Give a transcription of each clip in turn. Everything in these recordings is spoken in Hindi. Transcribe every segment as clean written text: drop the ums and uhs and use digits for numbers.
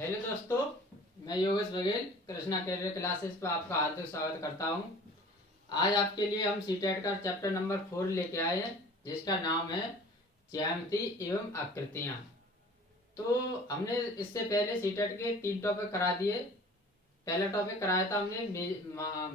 हेलो दोस्तों, मैं योगेश बघेल कृष्णा कैरियर क्लासेस पर आपका हार्दिक स्वागत करता हूं। आज आपके लिए हम सीटेट का चैप्टर नंबर 4 लेके आए हैं, जिसका नाम है ज्यामिति एवं आकृतियां। तो हमने इससे पहले सीटेट के 3 टॉपिक करा दिए। पहला टॉपिक कराया था हमने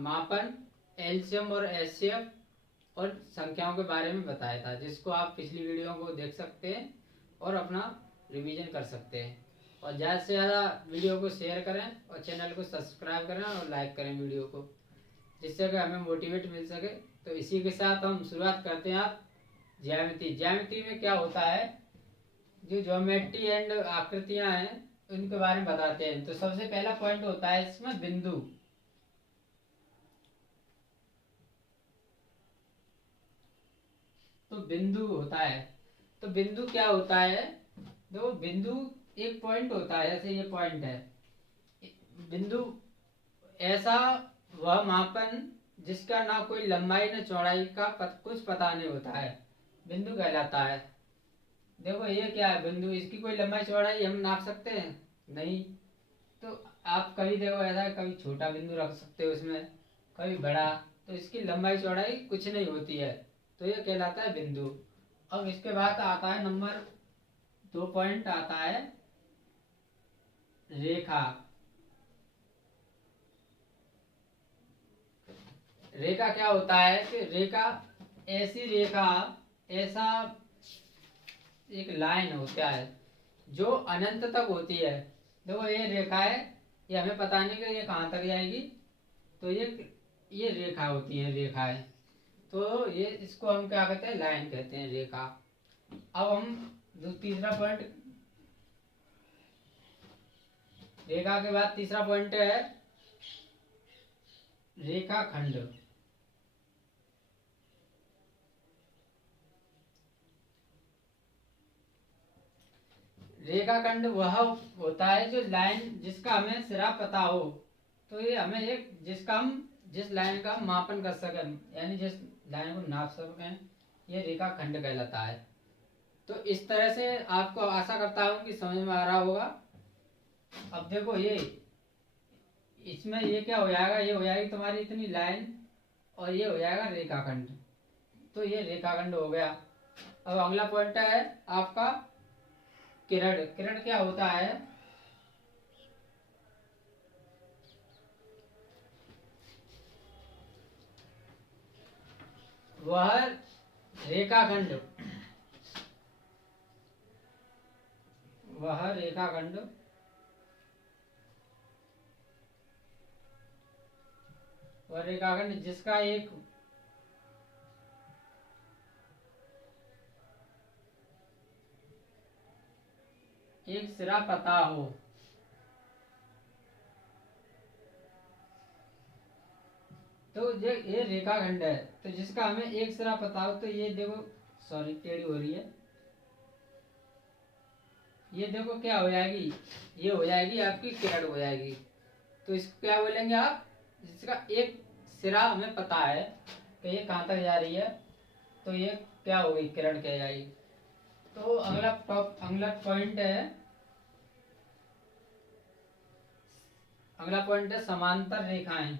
मापन, एलसीएम और एचसीएफ और संख्याओं के बारे में बताया था, जिसको आप पिछली वीडियो को देख सकते हैं और अपना रिवीजन कर सकते हैं। और ज़्यादा से ज़्यादा वीडियो को शेयर करें और चैनल को सब्सक्राइब करें और लाइक करें वीडियो को, जिससे कि हमें मोटिवेट मिल सके। तो इसी के साथ हम शुरुआत करते हैं। आप ज्यामिति में क्या होता है, जो ज्योमेट्री एंड आकृतियां हैं उनके बारे में बताते हैं। तो सबसे पहला पॉइंट होता है इसमें बिंदु। तो बिंदु होता है, तो बिंदु क्या होता है? देखो, बिंदु एक पॉइंट होता है, जैसे ये पॉइंट है। बिंदु ऐसा वह मापन जिसका ना कोई लंबाई न चौड़ाई का कुछ पता नहीं होता है, बिंदु कहलाता है। देखो ये क्या है, बिंदु, इसकी कोई लंबाई चौड़ाई हम नाप सकते हैं? नहीं। तो आप कभी देखो ऐसा, कभी छोटा बिंदु रख सकते हो उसमें, कभी बड़ा, तो इसकी लंबाई चौड़ाई कुछ नहीं होती है। तो ये कहलाता है बिंदु। अब इसके बाद आता है नंबर 2 पॉइंट आता है रेखा। रेखा क्या होता है कि रेखा ऐसी रेखा, ऐसा एक लाइन होता है जो अनंत तक होती है। देखो ये रेखा है, ये हमें पता नहीं कि ये कहाँ तक जाएगी। तो ये रेखा होती है, रेखा है। तो ये इसको हम क्या कहते हैं? लाइन कहते हैं, रेखा। अब हम तीसरा पॉइंट, रेखा के बाद तीसरा पॉइंट है रेखाखंड। रेखाखंड वह होता है जो लाइन जिसका हमें सिरा पता हो। तो ये हमें एक जिस लाइन का मापन कर सकें, यानी जिस लाइन को नाप सकें, ये रेखाखंड कहलाता है। तो इस तरह से आपको आशा करता हूँ कि समझ में आ रहा होगा। अब देखो ये, इसमें ये क्या हो जाएगा, ये हो जाएगी तुम्हारी इतनी लाइन और ये हो जाएगा रेखाखंड। तो ये रेखाखंड हो गया। अब अगला पॉइंट है आपका किरण। किरण क्या होता है? वह रेखाखंड, वह रेखाखंड वह रेखाखंड जिसका एक सिरा पता हो। तो ये रेखाखंड है, तो जिसका हमें एक सिरा पता हो। तो ये देखो, सॉरी टेढ़ी हो रही है। ये देखो क्या हो जाएगी, ये हो जाएगी आपकी किरण हो जाएगी। तो इसको क्या बोलेंगे आप? जिसका एक सिरा हमें पता है कि ये कहाँ तक जा रही है, तो ये क्या होगी? किरण कह जाएगी। तो अगला पॉइंट है समांतर रेखाएं।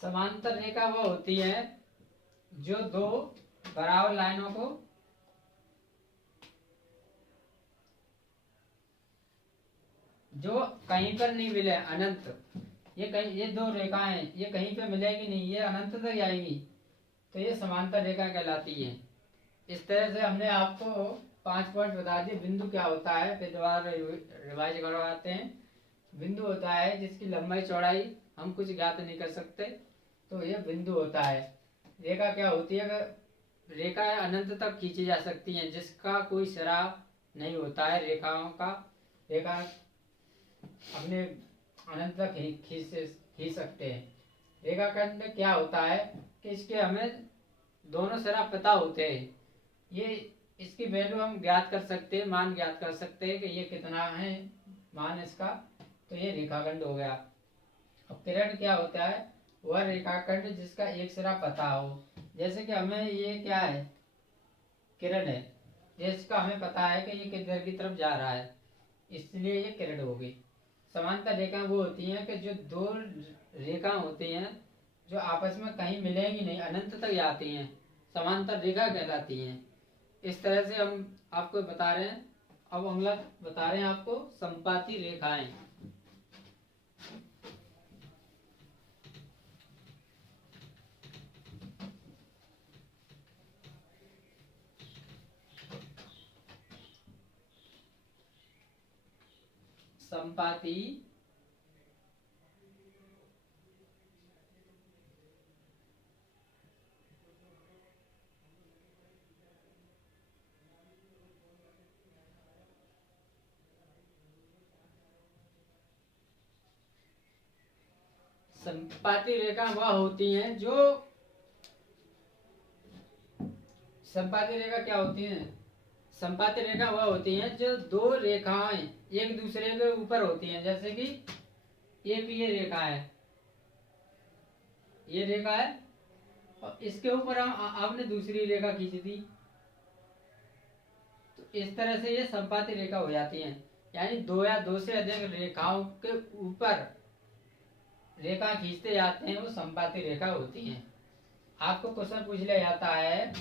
समांतर रेखा वो होती है जो दो बराबर लाइनों को जो कहीं पर नहीं मिले, अनंत, ये दो रेखाएं ये कहीं पे मिलेगी नहीं, ये अनंत तक जाएंगी। तो ये समांतर रेखा कहलाती है। इस तरह से हमने आपको 5 पॉइंट बता दिए। बिंदु क्या होता है, फिर दोबारा रिवाइज करवाते हैं। बिंदु होता है जिसकी लंबाई चौड़ाई हम कुछ ज्ञात नहीं कर सकते, तो ये बिंदु होता है। रेखा क्या होती है? अगर रेखा अनंत तक खींची जा सकती है, जिसका कोई सिरा नहीं होता है। रेखा अपने अनंत तक खींच सकते हैं। रेखाखंड क्या होता है कि इसके हमें दोनों सिरा पता होते हैं। ये इसकी वैल्यू हम ज्ञात कर सकते हैं, मान ज्ञात कर सकते हैं कि ये कितना है मान इसका। तो ये रेखाखंड हो गया। अब किरण क्या होता है? वह रेखाखंड जिसका एक सिरा पता हो। जैसे कि हमें ये क्या है, किरण है, जिसका हमें पता है कि ये किधर की तरफ जा रहा है, इसलिए ये किरण हो गई। समांतर रेखा वो होती हैं कि जो दो रेखा होती हैं जो आपस में कहीं मिलेंगी नहीं, अनंत तक जाती हैं, समांतर रेखा कहलाती हैं। इस तरह से हम आपको बता रहे हैं। अब अगला बता रहे हैं आपको संपाती रेखाएं। संपाती संपाती रेखा वह होती हैं जो संपाती रेखा क्या होती है? संपाती रेखा वह होती हैं जो दो रेखाएं एक दूसरे के ऊपर होती हैं। जैसे कि एक ये रेखा है, ये रेखा है, और इसके ऊपर हम आपने दूसरी रेखा खींच दी, तो इस तरह से ये संपाती रेखा हो जाती है। यानी दो या दो से अधिक रेखाओं के ऊपर रेखा खींचते जाते हैं, वो संपाती रेखा होती हैं। आपको क्वेश्चन पूछ लिया जाता है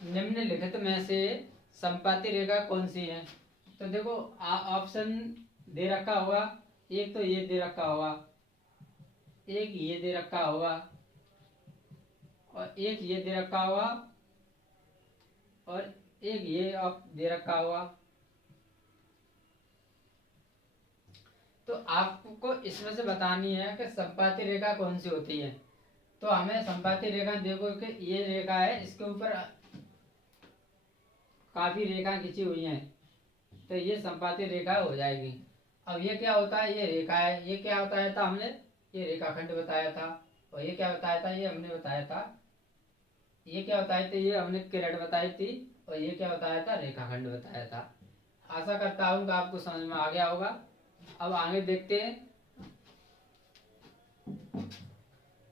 निम्नलिखित में से संपाती रेखा कौन सी है? तो देखो ऑप्शन दे रखा होगा, एक तो ये दे रखा होगा, एक ये दे रखा होगा, और एक ये दे रखा होगा, और एक ये आप दे रखा होगा। तो आपको इसमें से बतानी है कि संपाती रेखा कौन सी होती है। तो हमें संपाती रेखा देखो कि ये रेखा है, इसके ऊपर काफी रेखा खींची हुई हैं, तो ये संपाती रेखा हो जाएगी। अब ये क्या होता है? ये रेखा है। ये क्या बताया था हमने? ये रेखाखंड बताया था। और ये क्या बताया था? ये हमने बताया था। ये क्या बताए थे? ये हमने किरण बताई थी। और ये क्या बताया था? रेखाखंड बताया था। आशा करता हूँ कि आपको समझ में आ गया होगा। अब आगे देखते हैं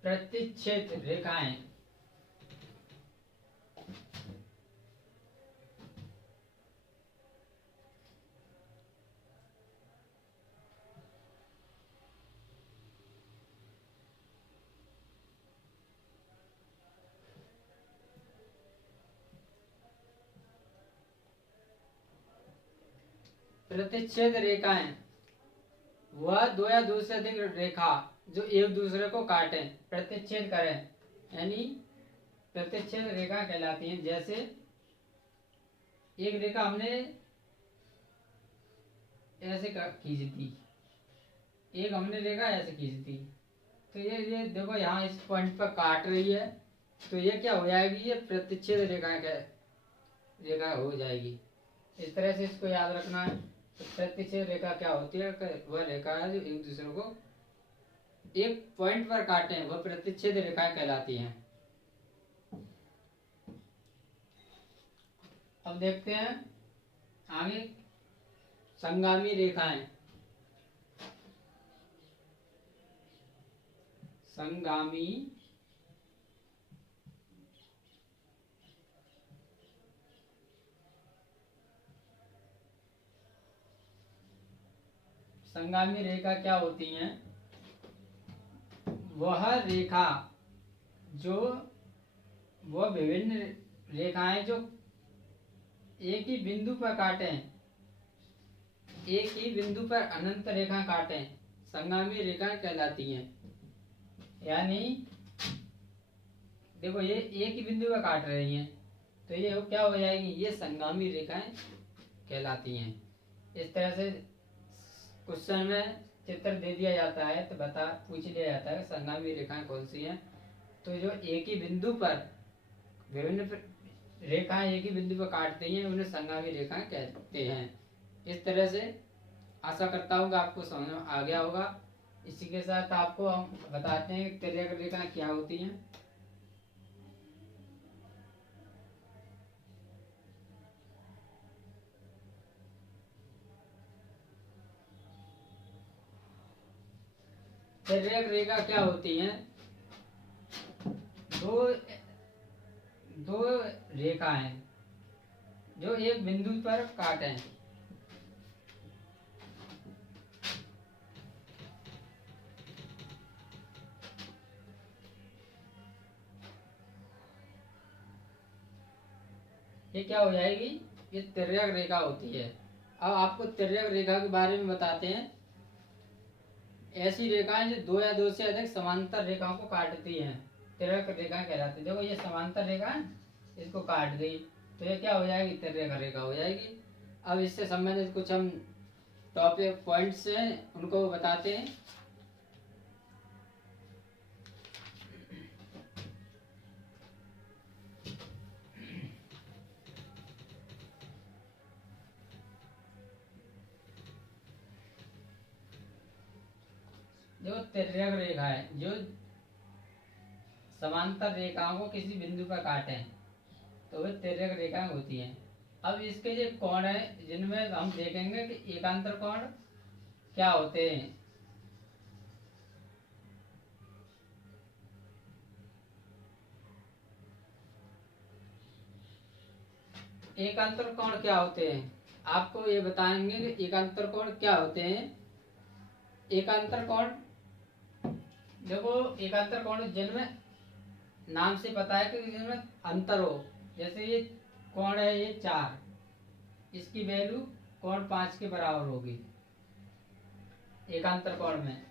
प्रतिच्छेद रेखाएं। प्रतिच्छेद रेखाएं वह दो या दो से अधिक रेखा जो एक दूसरे को काटें, प्रतिच्छेद करें, यानी प्रतिच्छेद रेखा कहलाती है। जैसे एक रेखा हमने ऐसे खींच दी, एक हमने रेखा ऐसे खींच दी, तो ये देखो यहाँ इस पॉइंट पर काट रही है, तो ये क्या हो जाएगी? ये प्रतिच्छेद रेखा हो जाएगी। इस तरह से इसको याद रखना है। तो प्रतिच्छेद रेखा क्या होती है? वह रेखा है जो एक दूसरे को एक पॉइंट पर काटे, वह प्रतिच्छेद रेखाएं कहलाती हैं। अब देखते हैं आगे संगामी रेखाएं। संगामी संगामी रेखा क्या होती हैं? वह रेखा जो वह विभिन्न रेखाएं जो एक ही बिंदु पर काटें, एक ही बिंदु पर अनंत रेखा काटें, संगामी रेखा कहलाती हैं। यानी देखो ये एक ही बिंदु पर काट रही हैं, तो ये क्या हो जाएगी? ये संगामी रेखाएं कहलाती हैं। इस तरह से क्वेश्चन में चित्र दे दिया जाता है तो पूछ लिया जाता है संगामी रेखाएं कौन सी हैं। तो जो एक ही बिंदु पर विभिन्न रेखाएं एक ही बिंदु पर काटती हैं, उन्हें संगामी रेखाएं कहते हैं। इस तरह से आशा करता हूँ कि आपको समझ में आ गया होगा। इसी के साथ आपको हम बताते हैं तिर्यक रेखाएं क्या होती हैं। तिर्यक रेखा क्या होती है? दो दो रेखाएं जो एक बिंदु पर काटें। ये क्या हो जाएगी? ये तिर्यक रेखा होती है। अब आपको तिर्यक रेखा के बारे में बताते हैं। ऐसी रेखाएं जो दो या दो से अधिक समांतर रेखाओं को काटती हैं तिर्यक रेखाएं कहलाती है। देखो ये समांतर रेखा है, इसको काट दी तो ये क्या हो जाएगी? तिर्यक रेखा हो जाएगी। अब इससे संबंधित कुछ हम टॉपिक पॉइंट्स हैं उनको बताते हैं। जो तिर्यक रेखा है जो समांतर रेखाओं को किसी बिंदु पर काटें तो वे तिर्यक रेखाएं होती हैं। अब इसके जो कोण है जिनमें हम देखेंगे कि एकांतर कोण क्या होते हैं। एकांतर कोण क्या होते हैं आपको ये बताएंगे कि एकांतर कोण क्या होते हैं। एकांतर कोण देखो, एकांतर कोण जिनमें नाम से पता है कि जिनमें अंतर हो। जैसे ये कोण है ये 4, इसकी वैल्यू कोण 5 के बराबर होगी एकांतर कोण में।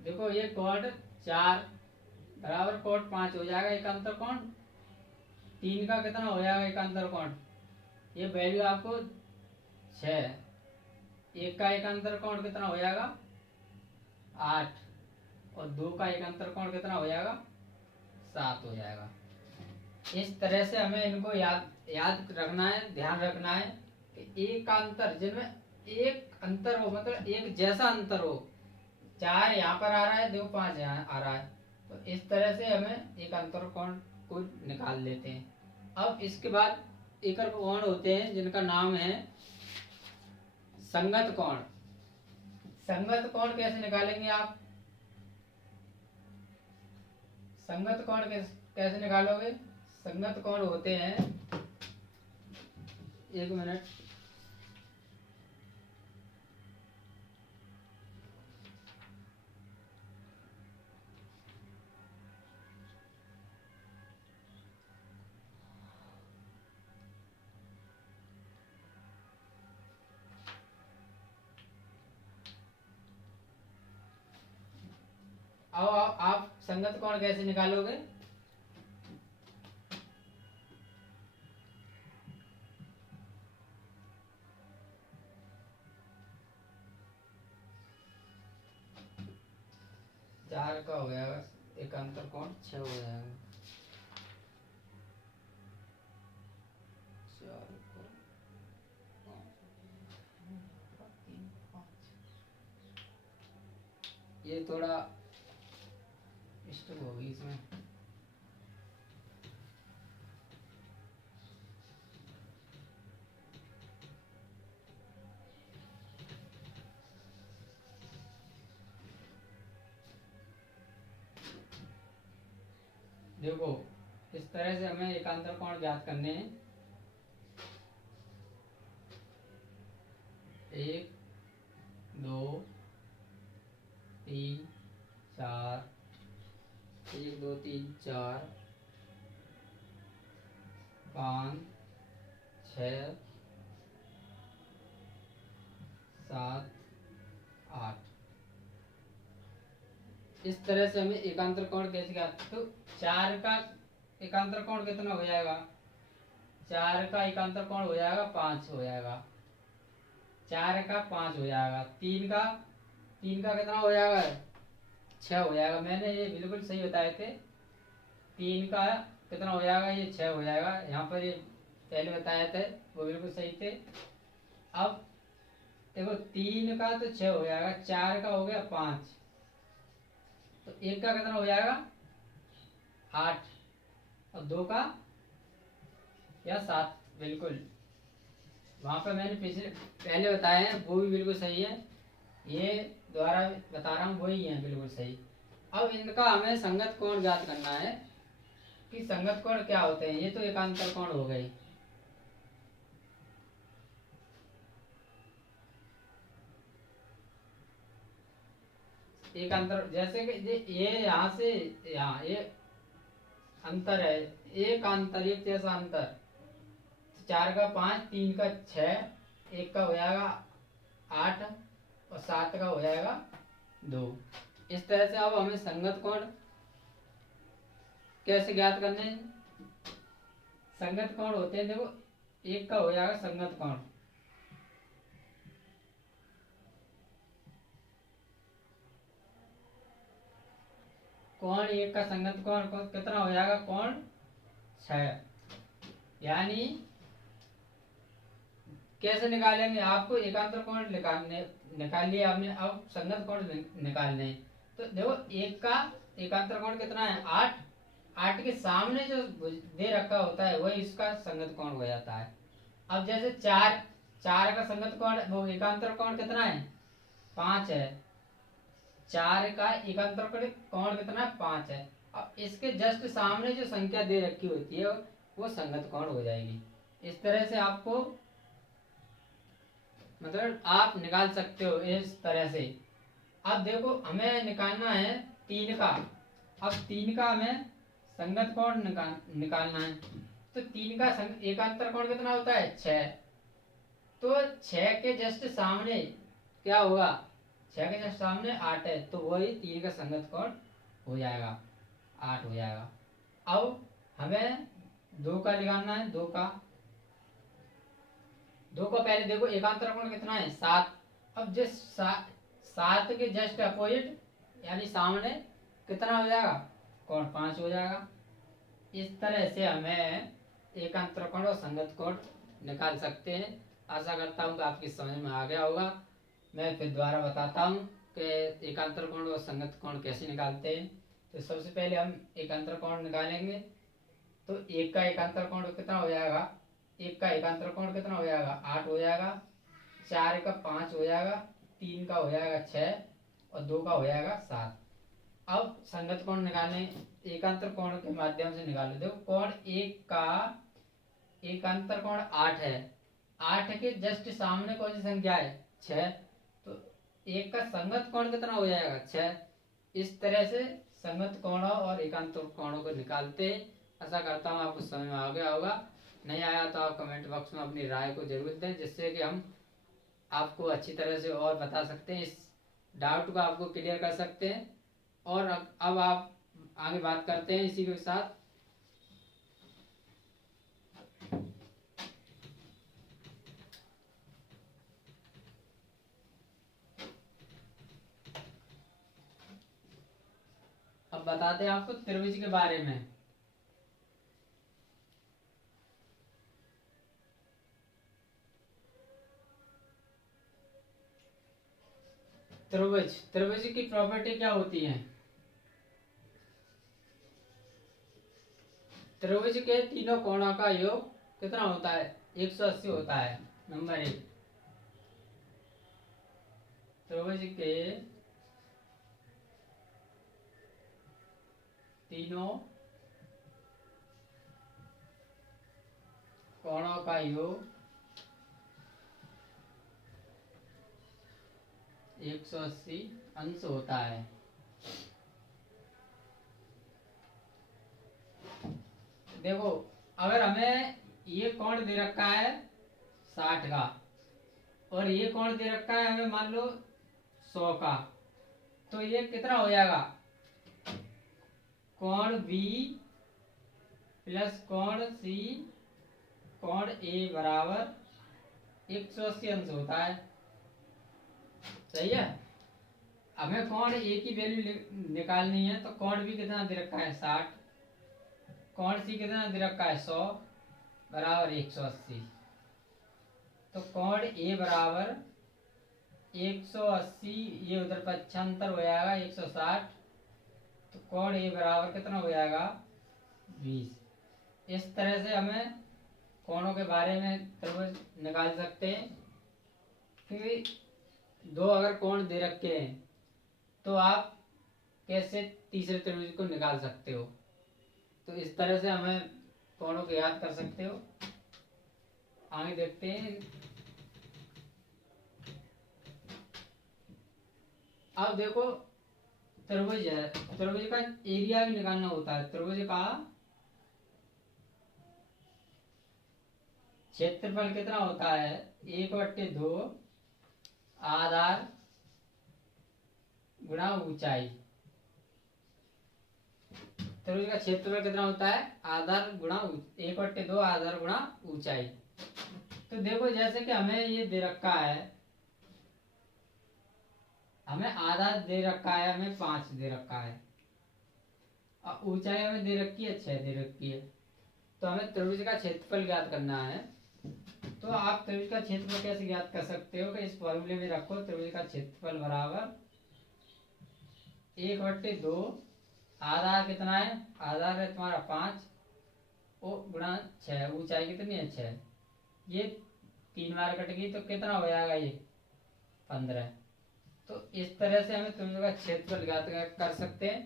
देखो ये कोण 4 बराबर कोण 5 हो जाएगा एकांतर कोण। 3 का कितना हो जाएगा एकांतर कोण? ये वैल्यू आपको 6। 1 का एकांतर कोण कितना हो जाएगा? 8। और 2 का एकांतर कोण कितना हो जाएगा? 7 हो जाएगा। इस तरह से हमें इनको याद रखना है, ध्यान रखना है कि एकांतर जिनमें एक अंतर हो, मतलब एक जैसा अंतर हो। 4 यहाँ पर आ रहा है, देखो 5 यहाँ आ रहा है, तो इस तरह से हमें एक अंतर कोण को निकाल लेते हैं। अब इसके बाद एक और कोण होते हैं जिनका नाम है संगत कोण। संगत कोण कैसे निकालेंगे आप? संगत कोण कैसे निकालोगे? संगत कोण होते हैं, एक मिनट, आओ आप संगत कोण कैसे निकालोगे? चार का हो जाएगा एकांतर कोण 6 हो जाएगा। 4 को 5, ये थोड़ा मिस्टेक होगी इसमें। देखो इस तरह से हमें एकांतर कोण ज्ञात करने हैं। 1 2 3 4, 1 2 3 4 5 6 7 8। इस तरह से हमें एकांतर कोण कैसे ज्ञात? तो 4 का एकांतर कोण कितना हो जाएगा? 4 का एकांतर कोण हो जाएगा 5 हो जाएगा। 4 का 5 हो जाएगा। 3 का कितना हो जाएगा? 6 हो जाएगा। मैंने ये बिल्कुल सही बताए थे। 3 का कितना हो जाएगा? ये 6 हो जाएगा। यहाँ पर ये पहले बताए थे वो बिल्कुल सही थे। अब देखो 3 का तो 6 हो जाएगा, 4 का हो गया 5, तो 1 का कितना हो जाएगा 8, और 2 का या 7। बिल्कुल वहां पर मैंने पहले बताया है वो भी बिल्कुल सही है, ये दोबारा बता रहा हूँ वही है बिल्कुल सही। अब इनका हमें संगत कोण ज्ञात करना है कि संगत कोण क्या होते हैं। ये तो एकांतर कोण हो गई, एकांतर जैसे कि ये यहाँ से यहाँ ये अंतर है, एक अंतर, एक जैसा अंतर, 4 का 5, 3 का 6, 1 का हो जाएगा 8 और 7 का हो जाएगा 2। इस तरह से अब हमें संगत कोण कैसे ज्ञात करने हैं। संगत कोण होते हैं, देखो 1 का हो जाएगा संगत कोण, कोण 1 का संगत कोण कितना हो जाएगा कोण 6। यानी कैसे निकालेंगे, आपको एकांतर कोण निकाल लिया आपने, अब संगत कोण निकालने हैं। तो देखो 1 का एकांतर कोण कितना है 8, 8 के सामने जो दे रखा होता है वही इसका संगत कोण हो जाता है। अब जैसे 4 का संगत कोण वो एकांतर कोण कितना है 5 है, 4 का एकांतर कोण कितना है 5 है। अब इसके जस्ट सामने जो संख्या दे रखी होती है वो संगत कोण हो जाएगी। इस तरह से आपको मतलब आप निकाल सकते हो इस तरह से। अब देखो हमें निकालना है 3 का, अब 3 का हमें संगत कोण निकालना है। तो 3 का एकांतर कोण कितना होता है 6, तो 6 के जस्ट सामने क्या होगा, 6 के जस्ट सामने 8 है, तो वही 3 का संगत कोण हो जाएगा 8 हो जाएगा। अब हमें 2 का निकालना है, 2 का पहले देखो एकांतर कोण कितना है 7। अब जिस 7 के जस्ट अपोजिट यानी सामने कितना हो जाएगा कोण 5 हो जाएगा। इस तरह से हमें एकांतर कोण और संगत कोण निकाल सकते हैं। आशा करता हूँ कि आपकी समझ में आ गया होगा। मैं फिर दोबारा बताता हूँ कि एकांतर कोण और संगत कोण कैसे निकालते हैं। तो सबसे पहले हम एकांतर कोण निकालेंगे, तो 1 का एकांतर कोण कितना हो जाएगा, 1 का एकांतर कोण कितना हो जाएगा 8 हो जाएगा, 4 का 5 हो जाएगा, 3 का हो जाएगा 6 और 2 का हो जाएगा 7। अब संगत कोण निकालने एकांतर कोण के माध्यम से निकालो। देखो कोण 1 का एकांतर कोण 8 है, 8 के जस्ट सामने कौन सी संख्या है 6, तो 1 का संगत कोण कितना हो जाएगा 6। इस तरह से संगत कोणों और एकांतर कोणों को निकालते। आशा करता हूँ आपको समझ में आ गया होगा। नहीं आया तो आप कमेंट बॉक्स में अपनी राय को जरूर दें, जिससे कि हम आपको अच्छी तरह से और बता सकते हैं, इस डाउट को आपको क्लियर कर सकते हैं। और अब आप आगे बात करते हैं इसी के साथ। अब बताते हैं आपको त्रिभुज के बारे में। त्रिभुज की प्रॉपर्टी क्या होती है। त्रिभुज के तीनों कोणों का योग कितना होता है 180 होता है। नंबर 1, त्रिभुज के तीनों कोणों का योग 180 अंश होता है। देखो अगर हमें ये कोण दे रखा है 60 का और ये कोण दे रखा है हमें मान लो 100 का, तो ये कितना हो जाएगा कोण बी प्लस कोण सी कोण ए बराबर 180 अंश होता है। सही है। हमें कोण ए की वैल्यू निकालनी है, तो कोण बी कितना दे रखा है 60, कोण सी कितना दे रखा है 100 बराबर 180, तो कोण ए बराबर 180, ये उधर पक्षांतर हो जाएगा 160, तो कोण ए बराबर कितना हो जाएगा 20। इस तरह से हमें कोणों के बारे में त्रिभुज निकाल सकते हैं। फिर दो अगर कोण दे रखे हैं तो आप कैसे तीसरे त्रिभुज को निकाल सकते हो, तो इस तरह से हमें कोणों को याद कर सकते हो। आगे देखते हैं। अब देखो त्रिभुज है, त्रिभुज का एरिया भी निकालना होता है। त्रिभुज का क्षेत्रफल कितना होता है 1/2 आधार गुणा ऊंचाई। त्रिभुज का क्षेत्रफल कितना होता है आधार गुणा 1/2 आधार गुणा ऊंचाई। तो देखो जैसे कि हमें ये दे रखा है, हमें आधा दे रखा है, हमें 5 दे रखा है, और ऊंचाई हमें दे रखी है 6 दे रखी है। तो हमें त्रिभुज का क्षेत्रफल ज्ञात करना है। तो आप त्रिभुज का क्षेत्रफल कैसे ज्ञात कर सकते हो कि इस फॉर्मूले में रखो त्रिभुज का क्षेत्रफल बराबर 1/2 आधार कितना है, आधार है तुम्हारा 5 गुणा 6, ऊंचाई कितनी है 6, ये 3 बार कट गई तो कितना हो जाएगा ये 15। तो इस तरह से हमें त्रिभुज का क्षेत्रफल ज्ञात कर सकते हैं।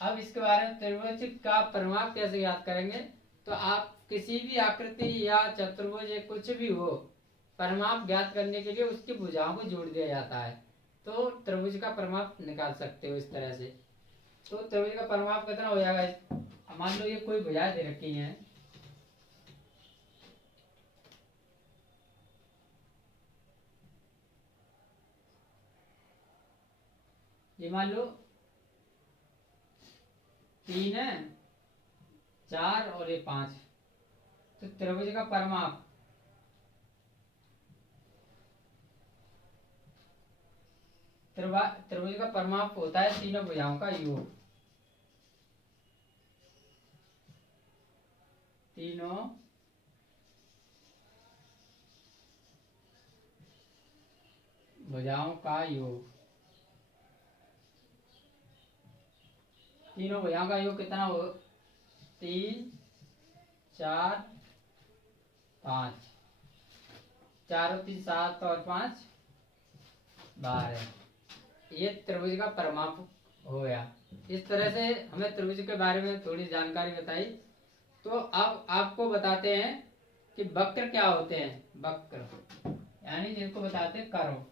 अब इसके बारे में त्रिभुज का परिमाप कैसे ज्ञात करेंगे, तो आप किसी भी आकृति या चतुर्भुज या कुछ भी हो, परिमाप ज्ञात करने के लिए उसकी भुजाओं को जोड़ दिया जाता है, तो त्रिभुज का परिमाप निकाल सकते हो इस तरह से। तो त्रिभुज का परिमाप कितना हो जाएगा, मान लो ये कोई भुजाएं दे रखी हैं, ये मान लो 3 है, 4 और ये 5। तो त्रिभुज का परिमाप त्रिभुज का परिमाप होता है तीनों भुजाओं का योग। तीनों भुजाओं का योग, तीनों भुजाओं का योग कितना हो 3, 4, 5, 4 और 3 7 और 5 12। ये त्रिभुज का परिमाप हो गया। इस तरह से हमें त्रिभुज के बारे में थोड़ी जानकारी बताई। तो अब आपको बताते हैं कि वक्र क्या होते हैं। वक्र यानी जिनको बताते हैं कर्व।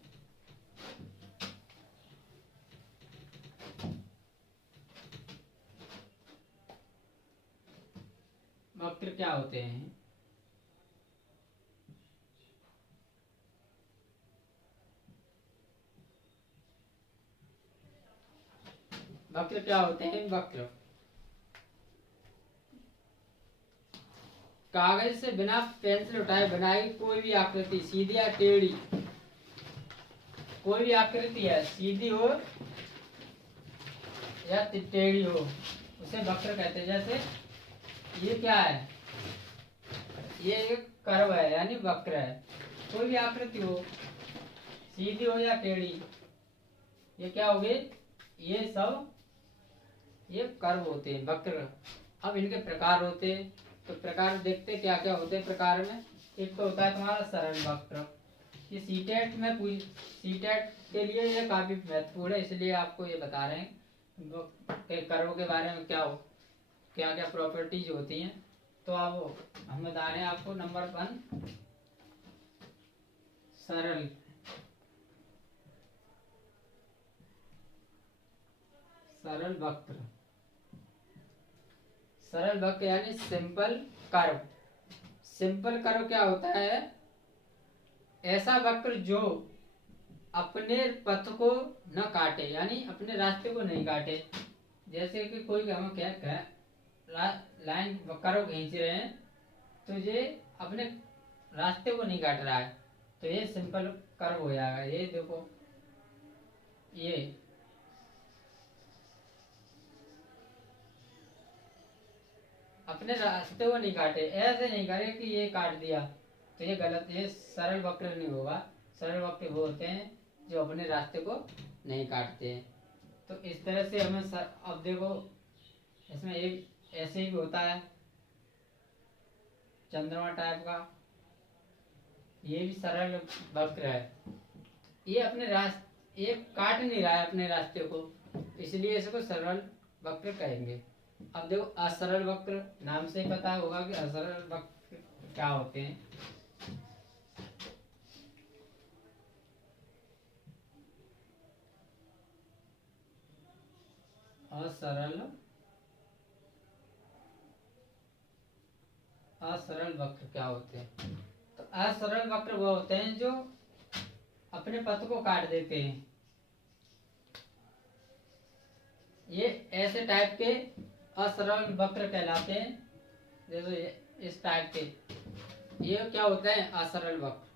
वक्र क्या होते हैं, वक्र क्या होते हैं। वक्र कागज से बिना पेंसिल उठाए बनाई कोई भी आकृति, सीधी या टेढ़ी, कोई भी आकृति है सीधी हो या टेढ़ी हो उसे वक्र कहते हैं। जैसे ये क्या है, ये एक कर्व है यानी वक्र है। कोई भी आकृति हो सीधी हो या टेढ़ी, ये क्या हो गए, ये सब ये कर्व होते हैं वक्र। अब इनके प्रकार होते हैं, तो प्रकार देखते क्या क्या होते हैं प्रकार में। एक तो होता है तुम्हारा सरल वक्र, ये सीटेट में सीटेट के लिए ये काफी महत्वपूर्ण है, इसलिए आपको ये बता रहे हैं कर्व के बारे में क्या क्या क्या प्रॉपर्टीज होती हैं। तो अब हम बता रहे हैं आपको नंबर 1 सरल सरल वक्र। सरल वक्र यानी सिंपल कर्व। सिंपल कर्व क्या होता है, ऐसा वक्र जो अपने पथ को न काटे यानी अपने रास्ते को नहीं काटे। जैसे कि कोई हम क्या लाइन कर्व खींच रहे हैं तो ये अपने रास्ते को नहीं काट रहा है, तो ये सिंपल कर्व हो जाएगा। ये देखो ये अपने रास्ते को नहीं काटे, ऐसे नहीं करे कि ये काट दिया तो ये गलत, ये सरल वक्र नहीं होगा। सरल वक्र वो होते हैं जो अपने रास्ते को नहीं काटते हैं। तो इस तरह से हमें अब देखो इसमें एक ऐसे ही होता है चंद्रमा टाइप का, ये भी सरल वक्र है। ये अपने रास्ते ये काट नहीं रहा है अपने रास्ते को, इसलिए इसको सरल वक्र कहेंगे। अब देखो असरल वक्र, नाम से ही पता होगा कि असरल वक्र क्या होते हैं। असरल वक्र क्या होते हैं? तो असरल वक्र वो होते हैं जो अपने पथ को काट देते हैं। ये ऐसे टाइप के असरल वक्र कहलाते हैं। देखो इस टाइप के ये क्या होता है असरल वक्र।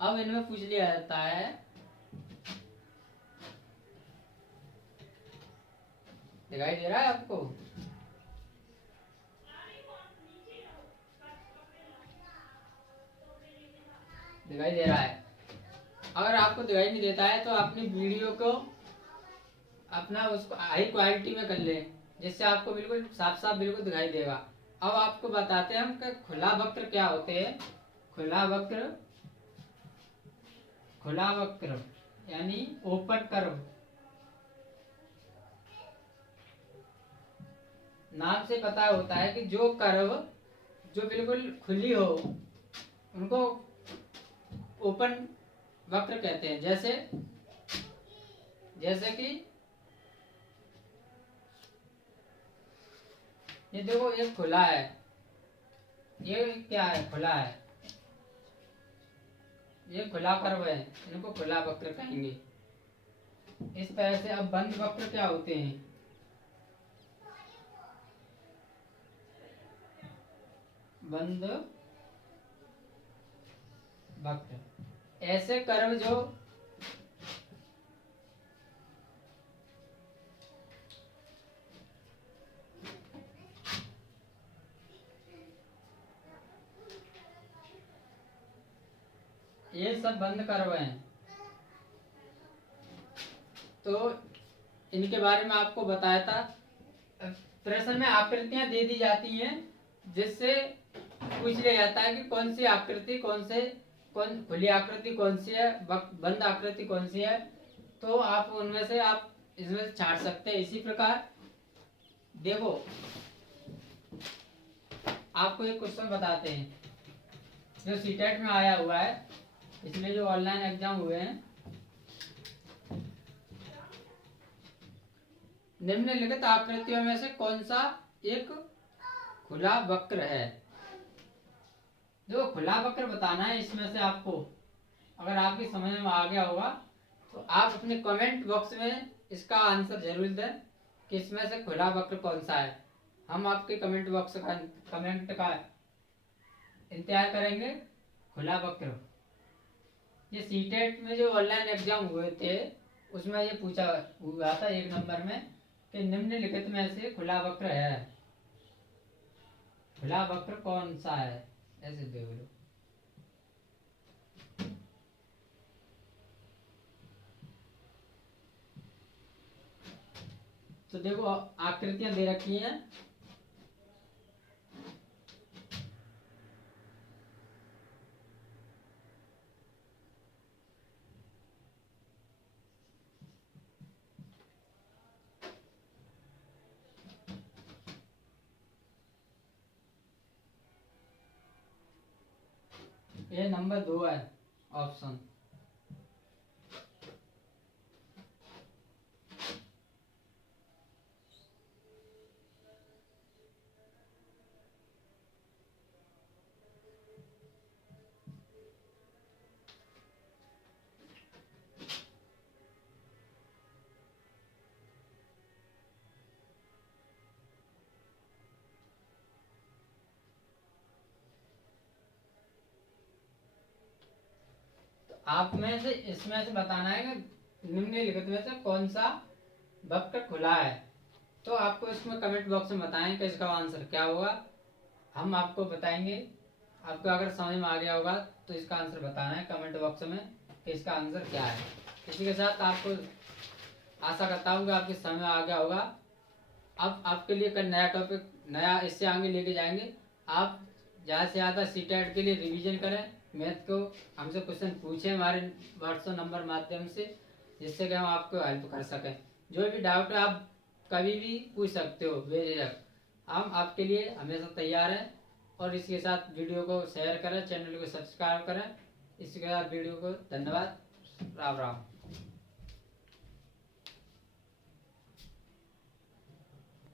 अब इनमें पूछ लिया जाता है, दिखाई दे रहा है आपको? दिखाई दे रहा है? अगर आपको दिखाई नहीं देता है तो अपनी वीडियो को अपना उसको हाई क्वालिटी में कर ले, जिससे आपको बिल्कुल साफ साफ बिल्कुल दिखाई देगा। अब आपको बताते हैं हम कि खुला वक्र क्या होते हैं। खुला वक्र यानी ओपन कर्व, नाम से पता होता है कि जो कर्व जो बिल्कुल खुली हो उनको ओपन वक्र कहते हैं। जैसे कि ये देखो ये खुला है, ये क्या है खुला है, ये खुला कर्व है, इनको खुला वक्र कहेंगे। इस तरह से अब बंद वक्र क्या होते हैं? बंद वक्र ऐसे कर्व जो ये सब बंद कर्व हैं। तो इनके बारे में आपको बताया था। प्रश्न में आकृतियां दे दी जाती हैं जिससे पूछ लिया जाता है कि कौन सी आकृति कौन खुली आकृति कौन सी है, बंद आकृति कौन सी है। तो आप उनमें से आप इसमें से छांट सकते हैं। इसी प्रकार देखो आपको एक क्वेश्चन बताते हैं जो सीटेट में आया हुआ है, इसमें जो ऑनलाइन एग्जाम हुए हैं। निम्नलिखित आकृतियों में से कौन सा एक खुला वक्र है? जो खुला वक्र बताना है इसमें से आपको, अगर आपकी समझ में आ गया होगा तो आप अपने कमेंट बॉक्स में इसका आंसर जरूर दें कि इसमें से खुला वक्र कौन सा है। हम आपके कमेंट का इंतजार करेंगे। खुला वक्र ये सीटेट में जो ऑनलाइन एग्जाम हुए थे उसमें ये पूछा हुआ था 1 नंबर में कि निम्नलिखित में से खुला वक्र है, खुला वक्र कौन सा है, ऐसे देख लो। तो देखो आकृतियां दे रखी हैं। ये नंबर 2 है ऑप्शन। आप में से इसमें से बताना है कि निम्नलिखित में से कौन सा वक्र खुला है। तो आपको इसमें कमेंट बॉक्स में बताएं कि इसका आंसर क्या होगा, हम आपको बताएंगे। आपको अगर समझ में आ गया होगा तो इसका आंसर बताना है कमेंट बॉक्स में। कि इसका आंसर क्या है। इसी के साथ आपको आशा करता हूँ कि आपके समय आ गया होगा। अब आपके लिए कल नया टॉपिक नया इससे आगे लेके जाएंगे। आप ज़्यादा से ज़्यादा सीटेट के लिए रिवीजन करें, मैथ को हमसे क्वेश्चन पूछें हमारे व्हाट्सएप नंबर माध्यम से, जिससे कि हम आपको हेल्प कर सकें। जो भी डाउट है आप कभी भी पूछ सकते हो बेझिझक, हम आपके लिए हमेशा तैयार हैं। और इसके साथ वीडियो को शेयर करें, चैनल को सब्सक्राइब करें। इसके साथ वीडियो को धन्यवाद, राम राम।